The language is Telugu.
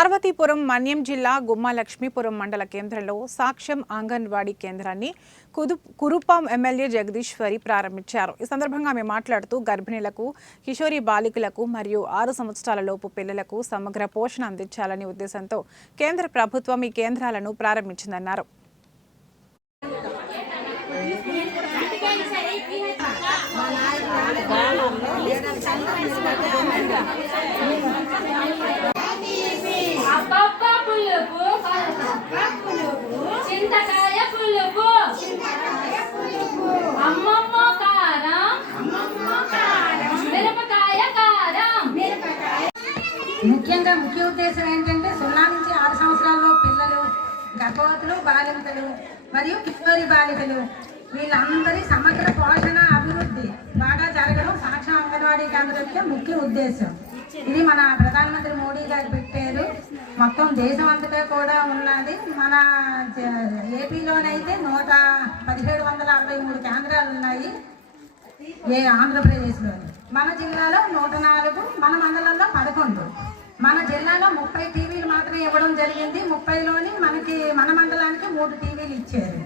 పార్వతీపురం మన్యం జిల్లా గుమ్మలక్ష్మీపురం మండల కేంద్రంలో సాక్ష్యం అంగన్వాడీ కేంద్రాన్ని కుదు కురుపాం ఎమ్మెల్యే జగదీశ్వరి ప్రారంభించారు. ఈ సందర్భంగా ఆమె మాట్లాడుతూ గర్భిణీలకు కిషోరి బాలికలకు మరియు ఆరు సంవత్సరాల లోపు పిల్లలకు సమగ్ర పోషణ అందించాలనే ఉద్దేశంతో కేంద్ర ప్రభుత్వం ఈ కేంద్రాలను ప్రారంభించిందన్నారు. ముఖ్యంగా ముఖ్య ఉద్దేశం ఏంటంటే సున్నా నుంచి ఆరు సంవత్సరాల్లో పిల్లలు గర్భవతులు బాలింతలు మరియు కిషోరి బాలికలు వీళ్ళందరి సమగ్ర పోషణ అభివృద్ధి బాగా జరగడం సాక్ష్యం అంగన్వాడీ కేంద్రం యొక్క ముఖ్య ఉద్దేశం. ఇది మన ప్రధానమంత్రి మోడీ గారు పెట్టారు. మొత్తం దేశం అంతటా కూడా ఉన్నది. మన ఏపీలోనైతే నూట పదిహేడు వందల అరవై మూడు కేంద్రాలు ఉన్నాయి ఏ ఆంధ్రప్రదేశ్లో మన జిల్లాలో నూట నాలుగు మన మండలంలో పదకొండు. మన జిల్లాలో ముప్పై టీవీలు మాత్రమే ఇవ్వడం జరిగింది. ముప్పైలోని మనకి మన మండలానికి మూడు టీవీలు ఇచ్చారు.